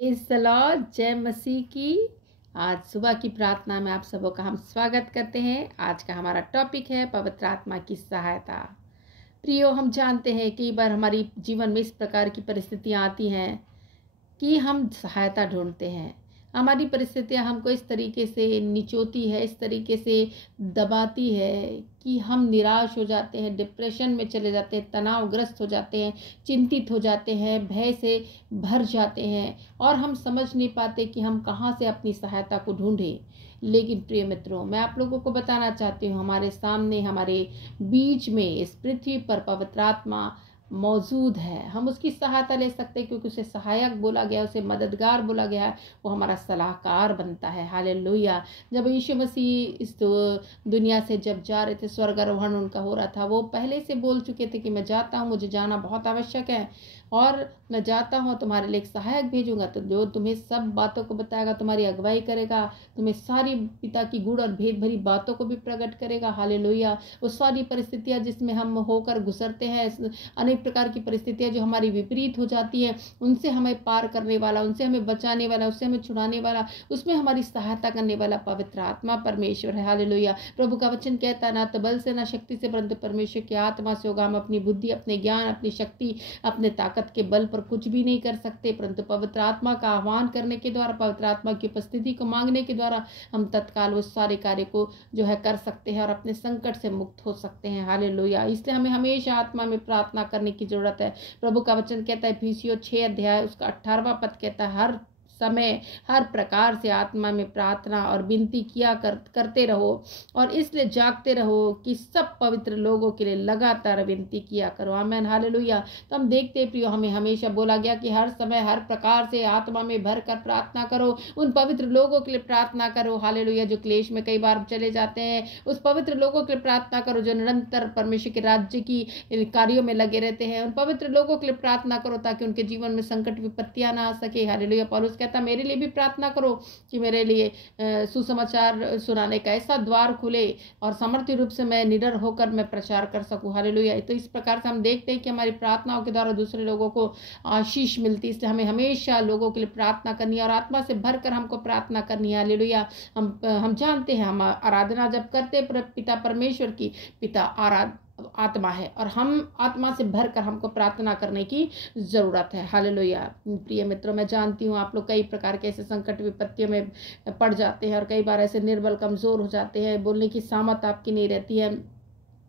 Praise the Lord, जय मसीह की। आज सुबह की प्रार्थना में आप सबों का हम स्वागत करते हैं। आज का हमारा टॉपिक है पवित्र आत्मा की सहायता। प्रियो, हम जानते हैं कई बार हमारी जीवन में इस प्रकार की परिस्थितियां आती हैं कि हम सहायता ढूंढते हैं। हमारी परिस्थितियां हमको इस तरीके से निचोती है, इस तरीके से दबाती है कि हम निराश हो जाते हैं, डिप्रेशन में चले जाते हैं, तनावग्रस्त हो जाते हैं, चिंतित हो जाते हैं, भय से भर जाते हैं और हम समझ नहीं पाते कि हम कहाँ से अपनी सहायता को ढूंढें। लेकिन प्रिय मित्रों, मैं आप लोगों को बताना चाहती हूँ, हमारे सामने, हमारे बीच में, इस पृथ्वी पर पवित्र आत्मा मौजूद है। हम उसकी सहायता ले सकते हैं क्योंकि उसे सहायक बोला गया, उसे मददगार बोला गया है। वो हमारा सलाहकार बनता है। हालेलुया। जब यीशु मसीह इस दुनिया से जब जा रहे थे, स्वर्गारोहण उनका हो रहा था, वो पहले से बोल चुके थे कि मैं जाता हूँ, मुझे जाना बहुत आवश्यक है और मैं जाता हूँ, तुम्हारे लिए एक सहायक भेजूंगा तो जो तुम्हें सब बातों को बताएगा, तुम्हारी अगुवाई करेगा, तुम्हें सारी पिता की गूढ़ और भेद भरी बातों को भी प्रकट करेगा। हालेलुया। वो सारी परिस्थितियां जिसमें हम होकर गुजरते हैं, अनेक प्रकार की परिस्थितियां जो हमारी विपरीत हो जाती है, उनसे हमें पार करने वाला, उनसे हमें बचाने वाला, उससे हमें छुड़ाने वाला, उसमें हमारी सहायता करने वाला पवित्र आत्मा परमेश्वर है। हालेलुया। प्रभु का वचन कहता है, ना तो बल से ना शक्ति से परंतु परमेश्वर की आत्मा से होगा। हम अपनी बुद्धि, अपने ज्ञान, अपनी शक्ति, अपने ताकत के बल पर कुछ भी नहीं कर सकते, परंतु पवित्र आत्मा का आह्वान करने के द्वारा, पवित्र आत्मा की उपस्थिति को मांगने के द्वारा हम तत्काल उस सारे कार्य को जो है कर सकते हैं और अपने संकट से मुक्त हो सकते हैं। हालेलुया। इसलिए हमें हमेशा आत्मा में प्रार्थना करने की जरूरत है। प्रभु का वचन कहता है, इफिसियों 6 अध्याय उसका 18वां पद कहता है, हर समय हर प्रकार से आत्मा में प्रार्थना और विनती करते रहो और इसलिए जागते रहो कि सब पवित्र लोगों के लिए लगातार विनती किया करो। आमीन। हालेलुया। तो हम देखते हैं प्रियो, हमें हमेशा बोला गया कि हर समय हर प्रकार से आत्मा में भर कर प्रार्थना करो, उन पवित्र लोगों के लिए प्रार्थना करो। हालेलुया। जो क्लेश में कई बार चले जाते हैं, उस पवित्र लोगों के लिए प्रार्थना करो जो निरंतर परमेश्वर के राज्य की कार्यों में लगे रहते हैं। उन पवित्र लोगों के लिए प्रार्थना करो ताकि उनके जीवन में संकट विपत्तियां ना आ सके। हालेलुया। पौलुस कहता, मेरे लिए भी प्रार्थना करो कि मेरे लिए सुसमाचार सुनाने का ऐसा द्वार खुले और समर्थी रूप से मैं निडर होकर मैं प्रचार कर सकूं। हालेलुया। तो इस प्रकार से हम देखते हैं कि हमारी प्रार्थनाओं के द्वारा दूसरे लोगों को आशीष मिलती है। इसलिए हमें हमेशा लोगों के लिए प्रार्थना करनी है और आत्मा से भरकर हमको प्रार्थना करनी है। हालेलुया। हम जानते हैं, हम आराधना जब करते पिता परमेश्वर की, पिता आत्मा है और हम आत्मा से भरकर हमको प्रार्थना करने की जरूरत है। हालेलुया। प्रिय मित्रों, मैं जानती हूँ आप लोग कई प्रकार के ऐसे संकट विपत्तियों में पड़ जाते हैं और कई बार ऐसे निर्बल कमजोर हो जाते हैं, बोलने की सामर्थ आपकी नहीं रहती है।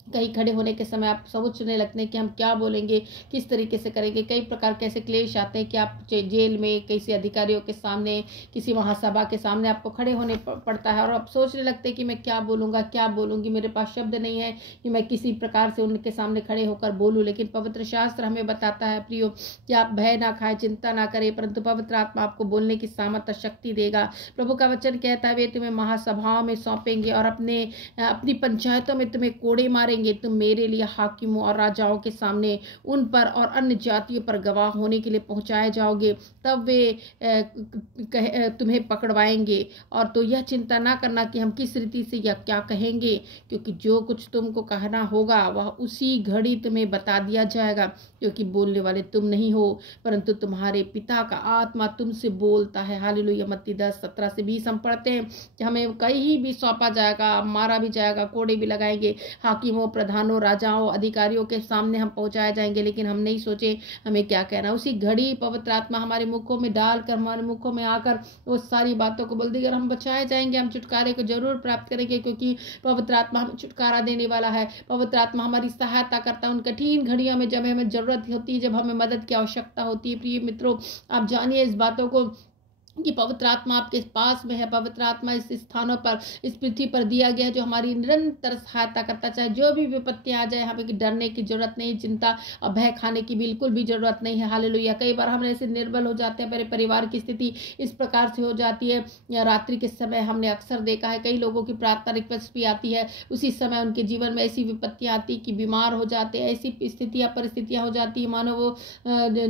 कहीं खड़े होने के समय आप सोचने लगते हैं कि हम क्या बोलेंगे, किस तरीके से करेंगे। कई प्रकार के ऐसे क्लेश आते हैं कि आप जेल में किसी अधिकारियों के सामने, किसी महासभा के सामने आपको खड़े होने पड़ता है और आप सोचने लगते हैं कि मैं क्या बोलूँगा, क्या बोलूँगी, मेरे पास शब्द नहीं है कि मैं किसी प्रकार से उनके सामने खड़े होकर बोलूँ। लेकिन पवित्र शास्त्र हमें बताता है प्रियो कि आप भय ना खाएं, चिंता ना करें, परंतु पवित्र आत्मा आपको बोलने की सामर्थ्य शक्ति देगा। प्रभु का वचन कहता है, वे तुम्हें महासभाओं में सौंपेंगे और अपनी पंचायतों में तुम्हें कोड़े मारेंगे। तुम मेरे लिए हाकिमों और राजाओं के सामने उन पर और अन्य जातियों पर गवाह होने के लिए पहुंचाए जाओगे, तब वे तुम्हें पकड़वाएंगे। और तो यह चिंता ना करना कि हम किस रीति से या क्या कहेंगे, क्योंकि जो कुछ तुमको कहना होगा वह उसी घड़ी तुम्हें बता दिया जाएगा, क्योंकि बोलने वाले तुम नहीं हो परंतु तुम्हारे पिता का आत्मा तुमसे बोलता है। हालेलुया। मत्ती 10:17 से 20 हम पढ़ते हैं कि हमें कहीं भी सौंपा जाएगा, मारा भी जाएगा, कोड़े भी लगाएंगे, हाकिमों, प्रधानों, राजाओं, अधिकारियों के सामने हम पहुंचाए जाएंगे। लेकिन हम नहीं सोचे हमें क्या कहना। उसी घड़ी पवित्र आत्मा हमारे मुखों में डालकर, हमारे मुखों में आकर वो सारी बातों को बोल देगी और हम बचाए जाएंगे। हम छुटकारे को जरूर प्राप्त करेंगे, क्योंकि पवित्र आत्मा हमें छुटकारा देने वाला है। पवित्र आत्मा हमारी सहायता करता है उन कठिन घड़ियों में जब हमें जरूरत होती है, जब हमें मदद की आवश्यकता होती है। प्रिय मित्रों, आप जानिए इस बातों को कि पवित्र आत्मा आपके पास में है। पवित्र आत्मा इस स्थानों पर, इस पृथ्वी पर दिया गया है जो हमारी निरंतर सहायता करता। चाहे जो भी विपत्ति आ जाए, हमें डरने की जरूरत नहीं, चिंता और भय खाने की बिल्कुल भी जरूरत नहीं है। हालेलुया। कई बार हम ऐसे निर्बल हो जाते हैं, मेरे परिवार की स्थिति इस प्रकार से हो जाती है, या रात्रि के समय हमने अक्सर देखा है कई लोगों की प्रार्थना रिक्वेस्ट भी आती है, उसी समय उनके जीवन में ऐसी विपत्तियां आती कि बीमार हो जाते हैं, ऐसी स्थितियां परिस्थितियां हो जाती है मानो वो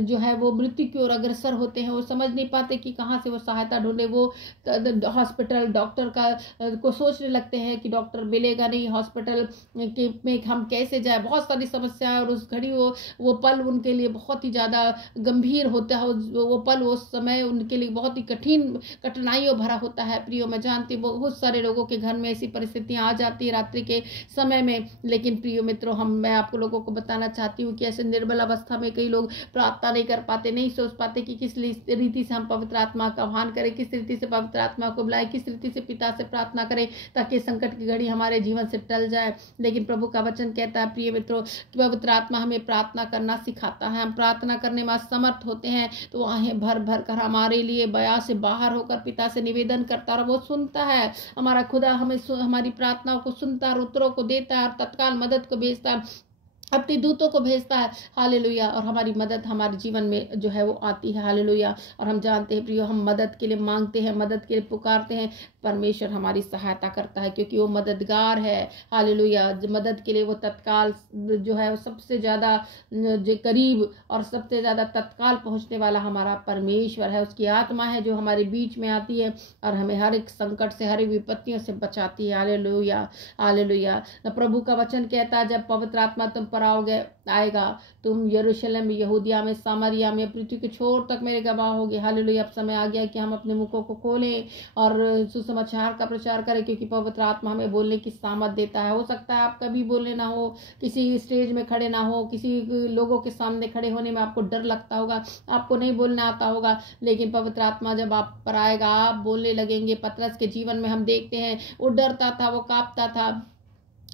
जो है वो मृत्यु की ओर अग्रसर होते हैं। वो समझ नहीं पाते कि कहाँ से वो सहायता ढूंढे, वो हॉस्पिटल डॉक्टर का को सोचने लगते हैं कि डॉक्टर मिलेगा नहीं, हॉस्पिटल में हम कैसे जाए, बहुत सारी समस्याएं। और उस घड़ी वो पल उनके लिए बहुत ही ज़्यादा गंभीर होता है, वो पल वो समय उनके लिए बहुत ही कठिनाइयों भरा होता है। प्रियो, मैं जानती हूँ बहुत सारे लोगों के घर में ऐसी परिस्थितियां आ जाती है रात्रि के समय में। लेकिन प्रियो मित्रों, मैं आपको लोगों को बताना चाहती हूँ कि ऐसे निर्बल अवस्था में कई लोग प्रार्थना नहीं कर पाते, नहीं सोच पाते कि किस रीति से हम पवित्र आत्मा का आह्वान करें, किस रीति से पवित्र आत्मा को बुलाएं, किस रीति से पिता से प्रार्थना करें ताकि संकट की घड़ी हमारे जीवन से टल जाए। लेकिन प्रभु का वचन कहता है प्रिय मित्रों, पवित्र आत्मा हमें प्रार्थना करना सिखाता है। हम प्रार्थना करने में असमर्थ होते हैं तो आहें भर भर कर हमारे लिए बया से बाहर होकर पिता से निवेदन करता और वो सुनता है। हमारा खुदा हमें हमारी प्रार्थनाओं को सुनता है, उत्तरों को देता है और तत्काल मदद को भेजता है, अपने दूतों को भेजता है। हालेलुया। और हमारी मदद हमारे जीवन में जो है वो आती है। हालेलुया। और हम जानते हैं प्रियो, हम मदद के लिए मांगते हैं, मदद के लिए पुकारते हैं, परमेश्वर हमारी सहायता करता है क्योंकि वो मददगार है। हालेलुया। मदद के लिए वो तत्काल जो है वो सबसे ज़्यादा जो करीब और सबसे ज़्यादा तत्काल पहुँचने वाला हमारा परमेश्वर है। उसकी आत्मा है जो हमारे बीच में आती है और हमें हर एक संकट से, हर एक विपत्तियों से बचाती है। हालेलुया। हालेलुया। प्रभु का वचन कहता है, जब पवित्र आत्मा तुम पर आएगा, तुम यरूशलेम, यहूदिया में, सामरिया में, पृथ्वी के छोर तक मेरे गवाह होगे। हालेलुया। अब समय आ गया कि हम अपने मुखों को खोलें और सुसमाचार का प्रचार करें, क्योंकि पवित्र आत्मा हमें बोलने की सामर्थ देता है। हो सकता है आप कभी बोलने ना हो, किसी स्टेज में खड़े ना हो, किसी लोगों के सामने खड़े होने में आपको डर लगता होगा, आपको नहीं बोलना आता होगा, लेकिन पवित्र आत्मा जब आप पर आएगा आप बोलने लगेंगे। पतरस के जीवन में हम देखते हैं वो डरता था, वो कांपता था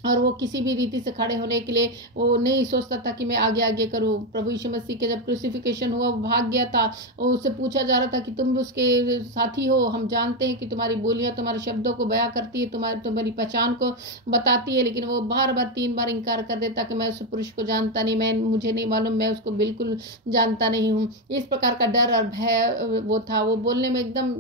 और वो किसी भी रीति से खड़े होने के लिए वो नहीं सोचता था कि मैं आगे आगे करूं। प्रभु यीशु मसीह के जब क्रूसिफिकेशन हुआ, वो भाग गया था और उससे पूछा जा रहा था कि तुम उसके साथी हो, हम जानते हैं कि तुम्हारी बोलियां तुम्हारे शब्दों को बयां करती है, तुम्हारी पहचान को बताती है। लेकिन वो बार बार 3 बार इनकार कर देता कि मैं उस पुरुष को जानता नहीं, मुझे नहीं मालूम, मैं उसको बिल्कुल जानता नहीं हूँ। इस प्रकार का डर और भय वो था, वो बोलने में एकदम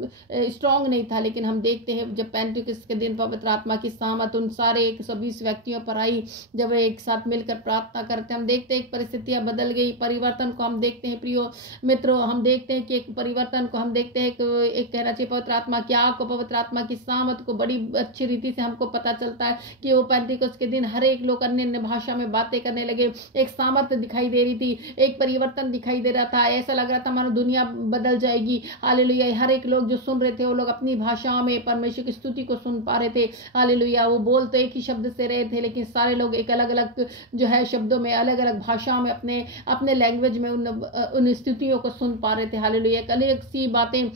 स्ट्रांग नहीं था। लेकिन हम देखते हैं जब पेंटेकोस्त के दिन पवित्र आत्मा की सामत उन सारे 120 व्यक्तियों पर आई, जब एक साथ मिलकर प्रार्थना करते, हम देखते हैं एक परिस्थितियां बदल गई, परिवर्तन को हम देखते हैं। प्रियो मित्रों, हम देखते हैं कि एक परिवर्तन को हम देखते हैं। एक कहना चाहिए पवित्र आत्मा की आग को, पवित्र आत्मा की सामत को बड़ी अच्छी रीति से हमको पता चलता है कि वो पेंटेकोस्त के दिन हर एक लोग अन्य अन्य भाषा में बातें करने लगे। एक सामर्थ्य दिखाई दे रही थी, एक परिवर्तन दिखाई दे रहा था, ऐसा लग रहा था मानो दुनिया बदल जाएगी। हालेलुया। हर एक लोग जो सुन रहे थे वो लोग अपनी भाषा में परमेश्वर की स्तुति को सुन पा रहे थे। हालेलुया। वो बोल तो एक ही शब्द से रहे थे, लेकिन सारे लोग एक अलग अलग जो है शब्दों में, अलग अलग भाषाओं में अपने लैंग्वेज में उन स्तुतियों को सुन पा रहे थे। हालेलुया। एक अलग सी बातें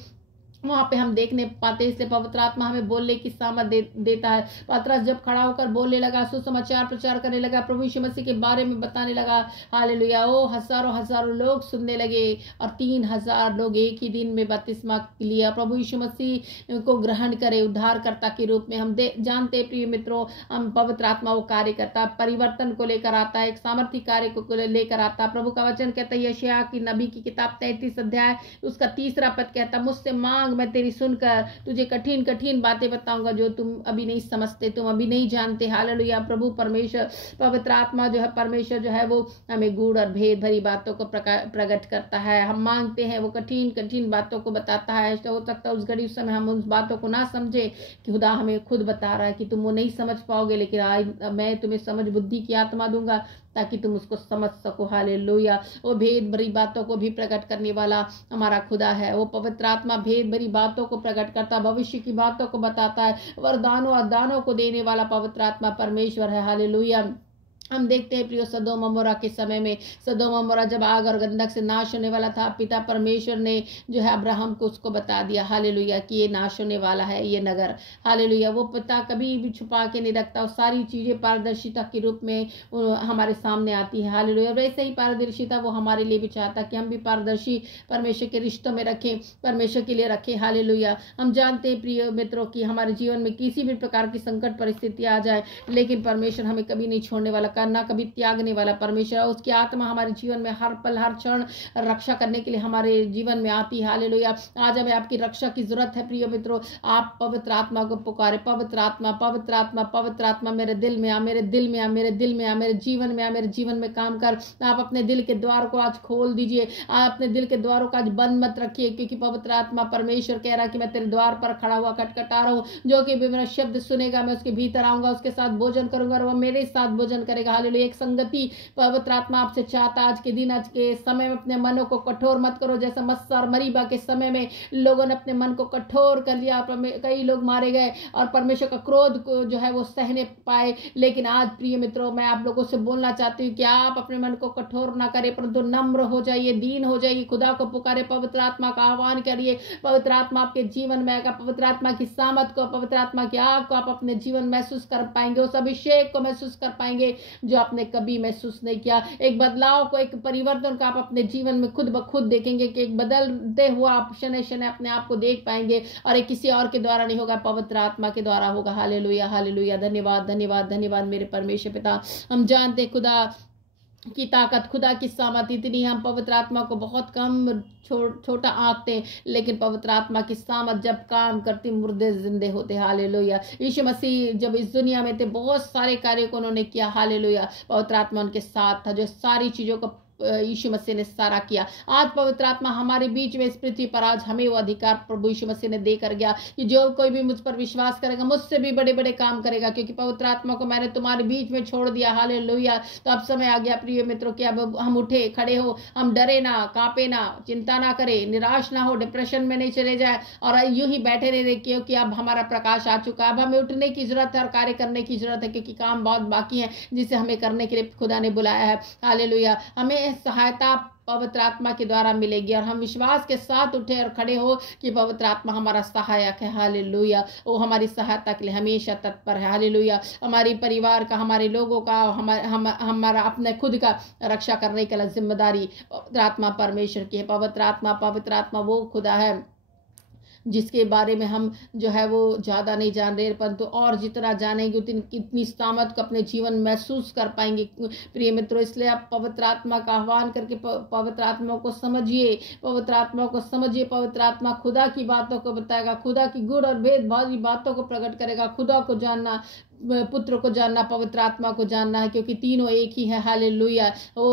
वहाँ पे हम देखने पाते हैं। इसलिए पवित्र आत्मा हमें बोलने की सामर्थ देता है। पतरस जब खड़ा होकर बोलने लगा, सुसमाचार प्रचार करने लगा, प्रभु यीशु मसीह के बारे में बताने लगा, हालेलुया, ओ हजारों लोग सुनने लगे और 3000 लोग एक ही दिन में बपतिस्मा लिया, प्रभु यीशु मसीह को ग्रहण करे उद्धारकर्ता के रूप में। हम जानते प्रिय मित्रों, हम पवित्र आत्मा वो कार्य करता, परिवर्तन को लेकर आता है, एक सामर्थ्य कार्य को लेकर आता। प्रभु का वचन कहता है यशायाह की नबी की किताब 33 अध्याय उसका 3 पद कहता, मुझसे मांग, मैं तेरी सुनकर तुझे कठिन कठिन बातें बताऊंगा जो तुम अभी नहीं समझते, तुम अभी नहीं जानते। हालेलुया। प्रभु परमेश्वर, पवित्र आत्मा जो है, परमेश्वर जो है वो हमें गूढ़ और भेद भरी बातों को प्रकट करता है। हम मांगते हैं, वो कठिन कठिन बातों को बताता है। तो हो सकता है उस घड़ी उस समय हम उस बातों को ना समझे कि खुदा हमें खुद बता रहा है कि तुम वो नहीं समझ पाओगे, लेकिन आज मैं तुम्हें समझ बुद्धि की आत्मा दूंगा ताकि तुम उसको समझ सको। हालेलुया। वो भेद भरी बातों को भी प्रकट करने वाला हमारा खुदा है। वो पवित्र आत्मा भेद भरी बातों को प्रकट करता, भविष्य की बातों को बताता है, वरदानों अदानों को देने वाला पवित्र आत्मा परमेश्वर है। हालेलुया। हम देखते हैं प्रियो, सदोम अमोरा के समय में, सदोम अमोरा जब आग और गंधक से नाश होने वाला था, पिता परमेश्वर ने जो है अब्राहम को उसको बता दिया, हालेलुया, कि ये नाश होने वाला है ये नगर। हालेलुया। वो पिता कभी भी छुपा के नहीं रखता, सारी चीजें पारदर्शिता के रूप में हमारे सामने आती है। हालेलुया। वैसे ही पारदर्शिता वो हमारे लिए भी चाहता कि हम भी पारदर्शी परमेश्वर के रिश्तों में रखें, परमेश्वर के लिए रखें। हालेलुया। हम जानते हैं प्रिय मित्रों की हमारे जीवन में किसी भी प्रकार की संकट परिस्थिति आ जाए, लेकिन परमेश्वर हमें कभी नहीं छोड़ने वाला, का ना कभी त्यागने वाला परमेश्वर है। उसकी आत्मा हमारे जीवन में हर पल हर क्षण रक्षा करने के लिए हमारे जीवन में आती है। हालेलुया। आज हमें आपकी रक्षा की जरूरत है प्रिय मित्रों। आप पवित्र आत्मा को पुकारे, पवित्र आत्मा, पवित्र आत्मा, पवित्र आत्मा मेरे दिल में आ, मेरे दिल में आ, मेरे दिल में आ, मेरे जीवन में आ, मेरे जीवन में काम कर। आप अपने दिल के द्वार को आज खोल दीजिए। आप अपने दिल के द्वारों को आज बंद मत रखिए, क्योंकि पवित्र आत्मा परमेश्वर कह रहा है कि मैं तेरे द्वार पर खड़ा हुआ खटखटा रहा हूँ। जो कि भी मेरा शब्द सुनेगा मैं उसके भीतर आऊंगा, उसके साथ भोजन करूंगा और वो मेरे साथ भोजन करेगा। हालेलुया। एक संगति पवित्र आत्मा आपसे चाहता। आज के दिन, आज के समय में अपने मनों को कठोर मत करो, जैसा मस्सा और मरीबा के समय में लोगों ने अपने मन को कठोर कर लिया, कई लोग मारे गए और परमेश्वर का क्रोध को जो है वो सहने पाए। लेकिन आज प्रिय मित्रों, मैं आप लोगों से बोलना चाहती हूँ कि आप अपने मन को कठोर ना करें, परंतु नम्र हो जाइए, दीन हो जाइए, खुदा को पुकारे, पवित्र आत्मा का आह्वान करिए। पवित्र आत्मा आपके जीवन में आएगा। पवित्र आत्मा की सामत को, पवित्र आत्मा की आग को आप अपने जीवन महसूस कर पाएंगे। उस अभिषेक को महसूस कर पाएंगे जो आपने कभी महसूस नहीं किया। एक बदलाव को, एक परिवर्तन को आप अपने जीवन में खुद ब खुद देखेंगे कि एक बदलते हुआ आप शने शने अपने आप को देख पाएंगे, और एक किसी और के द्वारा नहीं होगा, पवित्र आत्मा के द्वारा होगा। Hallelujah, hallelujah. धन्यवाद, धन्यवाद, धन्यवाद मेरे परमेश्वर पिता। हम जानते खुदा की ताकत, खुदा की सामर्थ्य इतनी, हम पवित्र आत्मा को बहुत कम छोटा आंकते हैं, लेकिन पवित्र आत्मा की सामर्थ जब काम करती मुर्दे जिंदे होते। हालेलुया। यीशु मसीह जब इस दुनिया में थे बहुत सारे कार्यों को उन्होंने किया। हालेलुया। पवित्र आत्मा उनके साथ था, जो सारी चीजों को यीशु मसीह ने सारा किया। आज पवित्र आत्मा हमारे बीच में इस पृथ्वी पर, आज हमें वो अधिकार प्रभु यीशु मसीह ने देकर गया कि जो कोई भी मुझ पर विश्वास करेगा मुझसे भी बड़े बड़े काम करेगा, क्योंकि पवित्र आत्मा को मैंने तुम्हारे बीच में छोड़ दिया। हालेलुया। तो अब समय आ गया प्रिय मित्रों कि अब हम उठे खड़े हो, हम डरे ना, कांपे ना, चिंता ना करें, निराश ना हो, डिप्रेशन में नहीं चले जाए और यूं ही बैठे रहे, क्योंकि अब हमारा प्रकाश आ चुका है। अब हमें उठने की जरूरत है और कार्य करने की जरूरत है, क्योंकि काम बहुत बाकी है जिसे हमें करने के लिए खुदा ने बुलाया है। हालेलुया। हमें सहायता पवित्र आत्मा के द्वारा मिलेगी और हम विश्वास के साथ उठे और खड़े हो कि पवित्र आत्मा हमारा सहायक है। हालेलुया। वो हमारी सहायता के लिए हमेशा तत्पर है। हालेलुया। हमारी परिवार का, हमारे लोगों का, हमारा अपने खुद का रक्षा करने के लिए जिम्मेदारी पवित्र आत्मा परमेश्वर की है। पवित्र आत्मा वो खुदा है जिसके बारे में हम जो है वो ज़्यादा नहीं जान रहे, परंतु और जितना जानेंगे इतनी सामर्थ को अपने जीवन महसूस कर पाएंगे प्रिय मित्रों। इसलिए आप पवित्र आत्मा का आह्वान करके पवित्र आत्मा को समझिए, पवित्र आत्मा को समझिए। पवित्र आत्मा खुदा की बातों को बताएगा, खुदा की गुण और भेदभावी बातों को प्रकट करेगा। खुदा को जानना, पुत्र को जानना, पवित्र आत्मा को जानना है, क्योंकि तीनों एक ही है। हालेलुया। ओ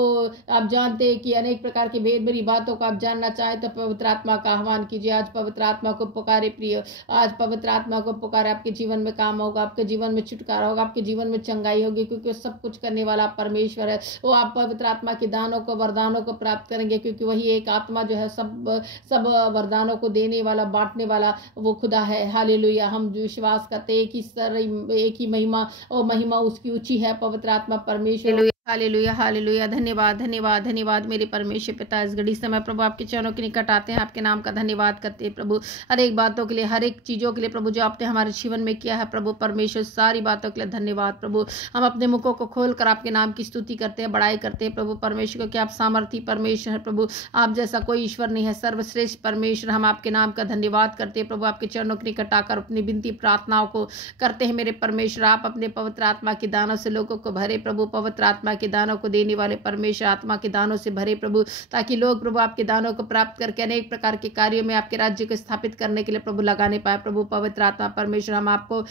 आप जानते हैं कि अनेक प्रकार की भेद भरी बातों को आप जानना चाहें तो पवित्र आत्मा का आह्वान कीजिए। आज पवित्र आत्मा को पुकारे प्रिय, आज पवित्र आत्मा को पुकारे। आपके जीवन में काम होगा, आपके जीवन में छुटकारा होगा, आपके जीवन में चंगाई होगी, क्योंकि सब कुछ करने वाला परमेश्वर है। वो आप पवित्र आत्मा के दानों को, वरदानों को प्राप्त करेंगे, क्योंकि वही एक आत्मा जो है सब वरदानों को देने वाला, बांटने वाला वो खुदा है। हालेलुया। हम विश्वास करते हैं कि एक ही महिमा उसकी ऊंची है, पवित्र आत्मा परमेश्वर। Hallelujah, hallelujah. धन्यवाद, धन्यवाद, धन्यवाद मेरे परमेश्वर पिता। इस घड़ी समय प्रभु आपके चरणों के निकट आते हैं, आपके नाम का धन्यवाद करते हैं प्रभु, हर एक बातों के लिए, हर एक चीज़ों के लिए प्रभु जो आपने हमारे जीवन में किया है प्रभु परमेश्वर, सारी बातों के लिए धन्यवाद प्रभु। हम अपने मुखों को खोलकर आपके नाम की स्तुति करते हैं, बड़ाई करते हैं प्रभु परमेश्वर को, कि आप सामर्थी परमेश्वर है प्रभु, आप जैसा कोई ईश्वर नहीं है, सर्वश्रेष्ठ परमेश्वर। हम आपके नाम का धन्यवाद करते हैं प्रभु, आपके चरणों के निकट आकर अपनी विनती प्रार्थनाओं को करते हैं मेरे परमेश्वर। आप अपने पवित्र आत्मा के दानों से लोगों को भरे प्रभु, पवित्र आत्मा के दानों को देने वाले परमेश्वर, आत्मा के दानों से भरे प्रभु, ताकि लोग प्रभु आपके दानों को प्राप्त करके अनेक प्रकार के कार्यों में आपके राज्य को स्थापित करने के लिए प्रभु लगाने पाए प्रभु पवित्र आत्मा परमेश्वर। हम आपको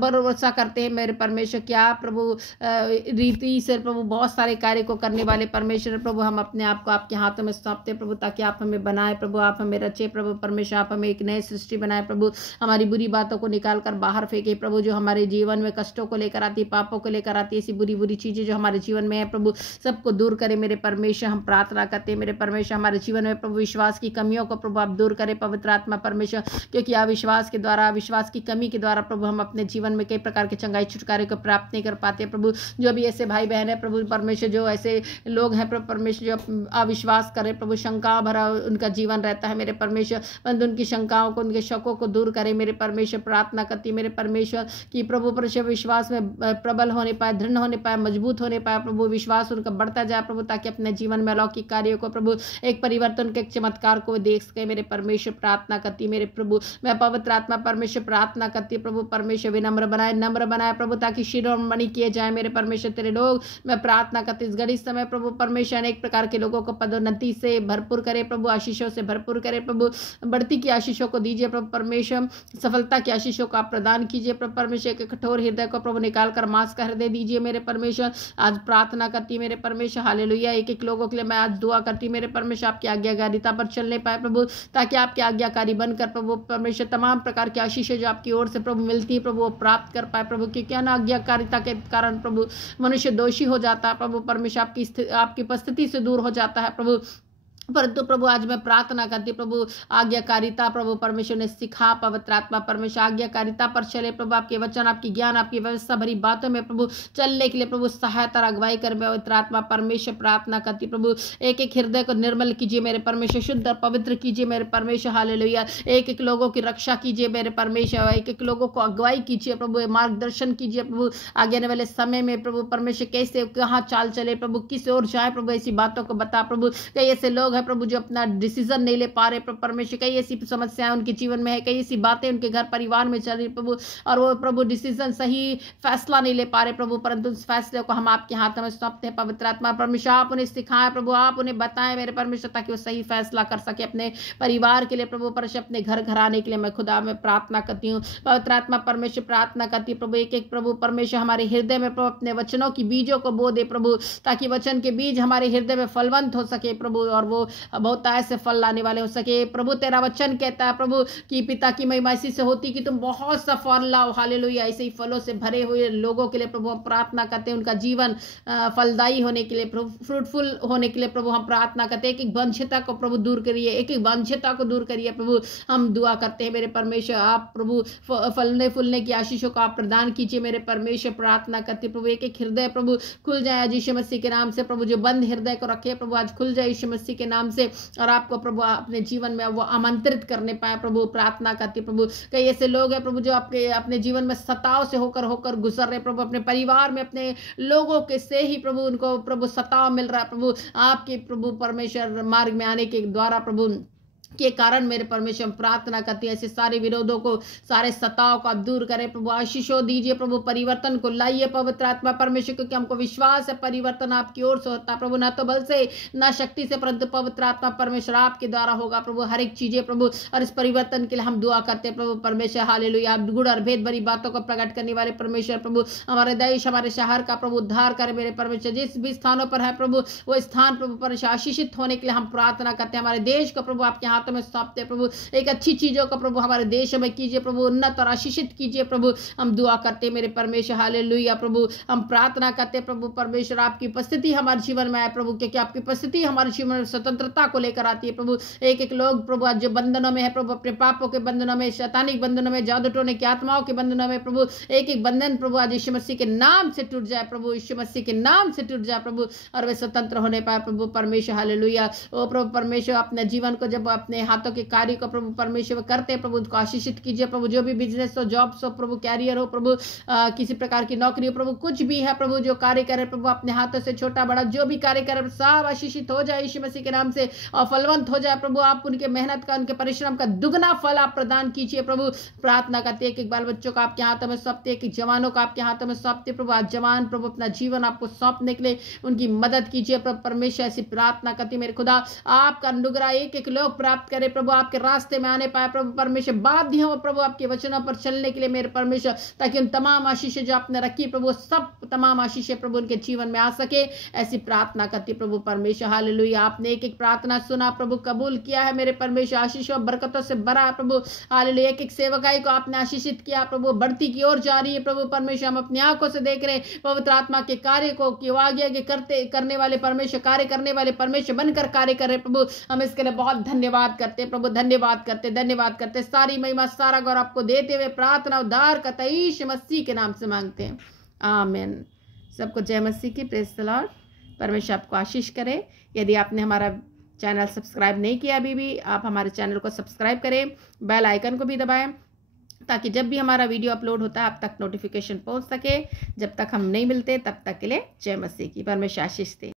भरोसा करते हैं मेरे परमेश्वर, क्या प्रभु रीति से प्रभु बहुत सारे कार्य को करने वाले परमेश्वर प्रभु, हम अपने आप को आपके हाथों में सौंपते हैं प्रभु, ताकि आप हमें बनाए प्रभु, आप हमें रचे प्रभु परमेश्वर, आप हमें एक नई सृष्टि बनाए प्रभु, हमारी बुरी बातों को निकाल कर बाहर फेंके प्रभु, जो हमारे जीवन में कष्टों को लेकर आती, पापों को लेकर आती, ऐसी बुरी बुरी चीजें जो हमारे जीवन में है प्रभु, सबको दूर करे मेरे परमेश्वर। हम प्रार्थना करते हैं मेरे परमेश्वर, हमारे जीवन में प्रभु विश्वास की कमियों को प्रभु आप दूर करें पवित्र आत्मा परमेश्वर, क्योंकि अविश्वास के द्वारा, विश्वास की कमी के द्वारा प्रभु हम अपने जीवन में कई प्रकार के चंगाई छुटकारे को प्राप्त नहीं कर पाते प्रभु। जो भी ऐसे भाई बहन है प्रभु परमेश्वर, जो ऐसे लोग हैं प्रभु परमेश्वर जो अविश्वास करे प्रभु, शंका भरा उनका जीवन रहता है मेरे परमेश्वर, परंतु उनकी शंकाओं को, उनके शकों को दूर करे मेरे परमेश्वर। प्रार्थना करती मेरे परमेश्वर कि प्रभु परमेश्वर विश्वास में प्रबल होने पाए, दृढ़ होने पाए, मजबूत होने पाए प्रभु, प्रभु विश्वास उनका बढ़ता जाए प्रभु, ताकि अपने जीवन में अलौकिक कार्यों को प्रभु, एक परिवर्तन के चमत्कार को देख सके मेरे परमेश्वर। प्रार्थना करती मेरे प्रभु, मैं पवित्र आत्मा परमेश्वर प्रार्थना करती प्रभु परमेश्वर विनम्र बनाए प्रभु, ताकि शिरोमणि किए जाए मेरे परमेश्वर तेरे लोग। मैं प्रार्थना करती इस घड़ी समय प्रभु परमेश्वर अनेक प्रकार के लोगों को पदोन्नति से भरपूर करे प्रभु, आशीषों से भरपूर करे प्रभु, बढ़ती की आशीषों को दीजिए प्रभु परमेश्वर, सफलता की आशीषों को आप प्रदान कीजिए प्रभु परमेश्वर। के कठोर हृदय को प्रभु निकाल कर मांस का हृदय दीजिए मेरे परमेश्वर। आज प्रार्थना करती मेरे परमेश्वर, हालेलुया। एक एक लोगों के लिए मैं आज दुआ करती मेरे परमेश्वर, आपकी आज्ञाकारिता पर चलने पाए प्रभु, ताकि आपके आज्ञाकारी बनकर प्रभु परमेश्वर तमाम प्रकार की आशीषें जो आपकी ओर से प्रभु मिलती है प्रभु वो प्राप्त कर पाए प्रभु, क्योंकि अनाज्ञाकारिता के कारण प्रभु मनुष्य दोषी हो जाता है प्रभु परमेश्वर, आपकी उपस्थिति से दूर हो जाता है प्रभु। परंतु प्रभु आज मैं प्रार्थना करती प्रभु, आज्ञाकारिता प्रभु परमेश्वर ने सिखा, पवित्र आत्मा परमेश्वर आज्ञाकारिता पर चले प्रभु, आपके वचन, आपकी ज्ञान, आपकी व्यवस्था भरी बातों में प्रभु चलने के लिए प्रभु सहायता और अगुवाई कर पवित्र आत्मा परमेश्वर प्रार्थना करती प्रभु। एक एक हृदय को निर्मल कीजिए मेरे परमेश्वर, शुद्ध और पवित्र कीजिए मेरे परमेश्वर, हालेलुया। एक एक लोगों की रक्षा कीजिए मेरे परमेश्वर, एक एक लोगों को अगुवाई कीजिए प्रभु, मार्गदर्शन कीजिए प्रभु। आगे आने वाले समय में प्रभु परमेश्वर कैसे कहाँ चाल चले प्रभु, किस ओर जाए प्रभु, ऐसी बातों को बता प्रभु। कई ऐसे लोग है प्रभु जो अपना डिसीजन नहीं ले पा रहे प्रभु परमेश्वर, कई ऐसी समस्याएं उनके जीवन में है, कई ऐसी बातें उनके घर परिवार में चल रही प्रभु, और वो प्रभु डिसीजन सही फैसला नहीं ले पा रहे प्रभु, परंतु उस फैसले को हम आपके हाथ में सौंपते हैं पवित्र आत्मा परमेश्वर। आप उन्हें सिखाएं प्रभु, आप उन्हें बताएं मेरे परमेश्वर, ताकि वो सही फैसला कर सके अपने परिवार के लिए प्रभु परमेश्वर, अपने घर घराने के लिए। मैं खुदा में प्रार्थना करती हूँ पवित्र आत्मा परमेश्वर, प्रार्थना करती है प्रभु, एक एक प्रभु परमेश्वर हमारे हृदय में प्रभु अपने वचनों की बीजों को बो दे प्रभु, ताकि वचन के बीज हमारे हृदय में फलवंत हो सके प्रभु, और वो बहुत ऐसे फल लाने वाले हो सके प्रभु। तेरा वचन कहता है प्रभु कि पिता की महिमा इसी से होती कि तुम बहुत सा फल लाओ, हालेलुया। ऐसे ही फलों से भरे हुए लोगों के लिए प्रभु हम प्रार्थना करते हैं, उनका जीवन फलदायी होने के लिए प्रभु, फ्रूटफुल होने के लिए प्रभु हम प्रार्थना करते हैं। एक एक वंध्यता को प्रभु दूर करिए, एक एक वंध्यता को दूर करिए प्रभु, हम दुआ करते हैं मेरे परमेश्वर। आप प्रभु फलने फूलने की आशीषों को आप प्रदान कीजिए मेरे परमेश्वर, प्रार्थना करते प्रभु। एक एक हृदय प्रभु खुल जाए यीशु मसीह के नाम से प्रभु, जो बंद हृदय को रखे प्रभु आज खुल जाए यीशु मसीह के नाम से, और आपको प्रभु अपने जीवन में वो आमंत्रित करने पाए प्रभु, प्रार्थना करती प्रभु। कई ऐसे लोग हैं प्रभु जो आपके अपने जीवन में सताव से होकर गुजर रहे प्रभु, अपने परिवार में अपने लोगों के से ही प्रभु उनको प्रभु सताव मिल रहा है प्रभु, आपके प्रभु परमेश्वर मार्ग में आने के द्वारा प्रभु के कारण मेरे परमेश्वर प्रार्थना करती है, ऐसे सारे विरोधों को, सारे सताव को आप दूर करें प्रभु, आशीषों दीजिए प्रभु, परिवर्तन को लाइए पवित्र आत्मा परमेश्वर, क्योंकि हमको विश्वास है परिवर्तन आपकी ओर से होता है प्रभु, ना तो बल से ना शक्ति से, परंतु पवित्र आत्मा परमेश्वर आपके द्वारा होगा प्रभु हर एक चीजें प्रभु। और इस परिवर्तन के लिए हम दुआ करते हैं प्रभु परमेश्वर, हालेलुया। आप गुण और भेद भरी बातों को प्रकट करने वाले परमेश्वर प्रभु, हमारे देश हमारे शहर का प्रभु उद्धार करे मेरे परमेश्वर, जिस भी स्थानों पर है प्रभु वो स्थान प्रभु परमेश्वर आशीषित होने के लिए हम प्रार्थना करते हैं। हमारे देश को प्रभु आपके हाथों में सौंपते प्रभु, एक अच्छी चीजों का प्रभु हमारे देश में कीजिए प्रभु, उन्नत और आशीषित कीजिए प्रभु, हम दुआ करते मेरे परमेश्वर, हालेलुया प्रभु। हम प्रार्थना करते प्रभु परमेश्वर आपकी उपस्थिति हमारे जीवन में आए प्रभु, क्योंकि आपकी उपस्थिति हमारे जीवन में स्वतंत्रता को लेकर आती है प्रभु। एक एक लोग प्रभु आज जो बंधनों में है प्रभु, अपने पापों के बंधनों में, शैतानिक बंधनों में, जादू टोने की आत्माओं के बंधनों में प्रभु, एक एक बंधन प्रभु आज यीशु मसीह के नाम से टूट जाए प्रभु, यीशु मसीह के नाम से टूट जाए प्रभु, और वे स्वतंत्र होने पाए प्रभु परमेश्वर, हालेलुया। ओ प्रभु परमेश्वर अपने जीवन को जब अपने हाथों के कार्य को प्रभु परमेश्वर करते प्रभु, उनको आशीषित कीजिए प्रभु। जो भी बिजनेस हो, जॉब्स हो प्रभु, कैरियर हो प्रभु, किसी प्रकार की नौकरी हो प्रभु, कुछ भी है प्रभु जो कार्य करे प्रभु, अपने हाथों से छोटा बड़ा जो भी कार्य करे सब आशीषित हो जाए यीशु मसीह के नाम से, और फलवंत हो जाए प्रभु। आप उनके मेहनत का, उनके परिश्रम का दुगना फल आप प्रदान कीजिए प्रभु, प्रार्थना करते एक एक बाल बच्चों का आपके हाथों में सौंपते, एक एक जवानों का आपके हाथों में सौंपते प्रभु। आज जवान प्रभु अपना जीवन आपको सौंपने के लिए उनकी मदद कीजिए प्रभु परमेश्वर, ऐसी प्रार्थना करती मेरे खुदा। आपका अनुग्रह एक एक लोग प्राप्त करे प्रभु, आपके रास्ते में आने पाए प्रभु परमेश्वर, बाध्य हो प्रभु आपके वचनों पर चलने के लिए मेरे परमेश्वर, ताकि उन तमाम आशीषें जो आपने रखी प्रभु, सब तमाम आशीषें प्रभु उनके जीवन में आ सके, ऐसी प्रार्थना करती प्रभु परमेश्वर, हालेलुया। आपने एक एक प्रार्थना सुना प्रभु, कबूल किया है मेरे परमेश्वर, आशीषों बरकतों से भरा है प्रभु, हालेलुया। एक एक सेवकाई को आपने आशीषित किया प्रभु, बढ़ती की ओर जा रही है प्रभु परमेश्वर, हम अपनी आंखों से देख रहे हैं पवित्र आत्मा के कार्य को, कि आगे आगे करने वाले परमेश्वर, कार्य करने वाले परमेश्वर बनकर कार्य कर रहे प्रभु। हम इसके लिए बहुत धन्यवाद करते प्रभु, धन्यवाद करते, सारी महिमा सारा गौरव आपको देते हुए प्रार्थना उद्धार करता यीशु मसीह के नाम से मांगते हैं, आमीन। सबको जय मसीह की, प्रेज द लॉर्ड। परमेश्वर आपको आशीष करे। यदि आपने हमारा चैनल सब्सक्राइब नहीं किया अभी भी, आप हमारे चैनल को सब्सक्राइब करें, बेल आइकन को भी दबाएं, ताकि जब भी हमारा वीडियो अपलोड होता है आप तक नोटिफिकेशन पहुंच सके। जब तक हम नहीं मिलते तब तक के लिए जय मसीह की। परमेश्वर आशीष दे।